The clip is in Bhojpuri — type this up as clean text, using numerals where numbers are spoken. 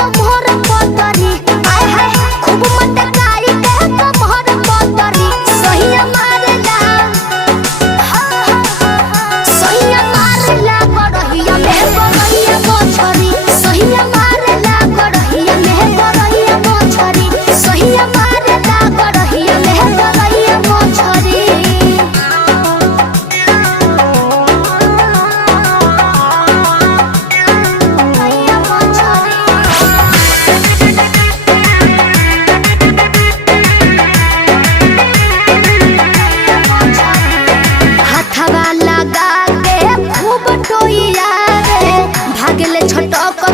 कमर पतरी आय हाय खूब मटकाई के कमर पतरी सहिया मारला सहिया मारला गड़हिया में गड़हिया मोछरी सहिया मारला गड़हिया में गड़हिया मोछरी सहिया मारला गड़हिया में गड़हिया मोछरी हथवा लगा के खूब टोइया रे भागले छोटक